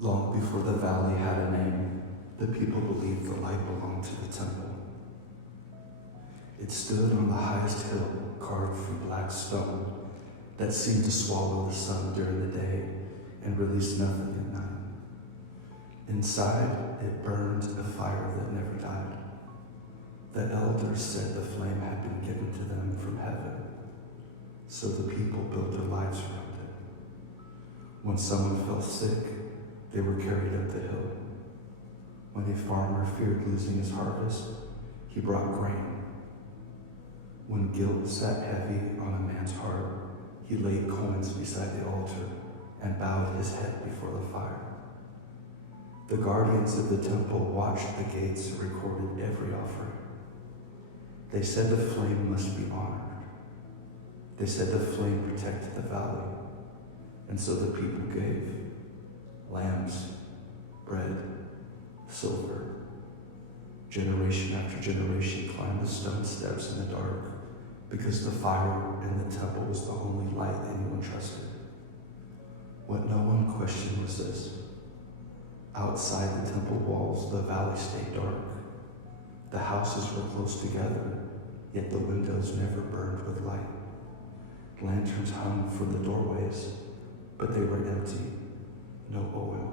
Long before the valley had a name, the people believed the light belonged to the temple. It stood on the highest hill, carved from black stone, that seemed to swallow the sun during the day and release nothing at night. Inside, it burned a fire that never died. The elders said the flame had been given to them from heaven, so the people built their lives around it. When someone fell sick, they were carried up the hill. When a farmer feared losing his harvest, he brought grain. When guilt sat heavy on a man's heart, he laid coins beside the altar and bowed his head before the fire. The guardians of the temple watched the gates and recorded every offering. They said the flame must be honored. They said the flame protected the valley, and so the people gave lambs, bread, silver. Generation after generation climbed the stone steps in the dark because the fire in the temple was the only light anyone trusted. What no one questioned was this: outside the temple walls, the valley stayed dark. The houses were close together, yet the windows never burned with light. Lanterns hung from the doorways, but they were empty, no oil.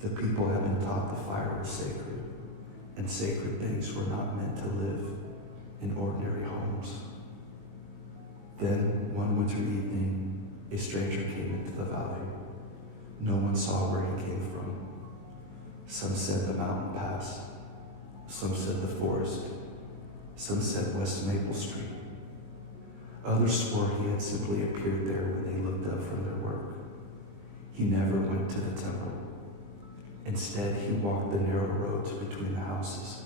The people had been taught the fire was sacred, and sacred things were not meant to live in ordinary homes. Then, one winter evening, a stranger came into the valley. No one saw where he came from. Some said the mountain pass, some said the forest, some said West Maple Street. Others swore he had simply appeared there when they looked up from their work. He never went to the temple. Instead, he walked the narrow roads between the houses.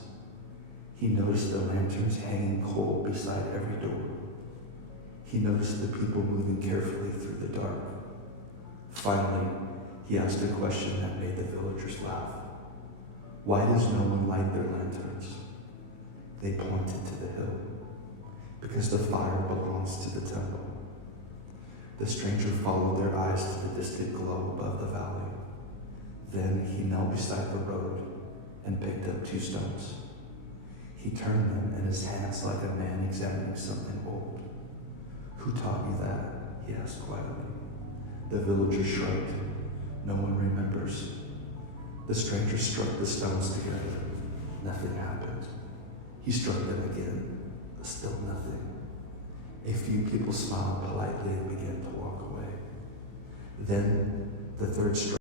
He noticed the lanterns hanging cold beside every door. He noticed the people moving carefully through the dark. Finally, he asked a question that made the villagers laugh. Why does no one light their lanterns? They pointed to the hill, because the fire belongs to the temple. The stranger followed their eyes to the distant glow above the valley. Then he knelt beside the road and picked up 2 stones. He turned them in his hands like a man examining something old. Who taught you that? He asked quietly. The villagers shrugged. No one remembers. The stranger struck the stones together. Nothing happened. He struck them again. Still nothing. A few people smiled politely and began to walk away. Then the third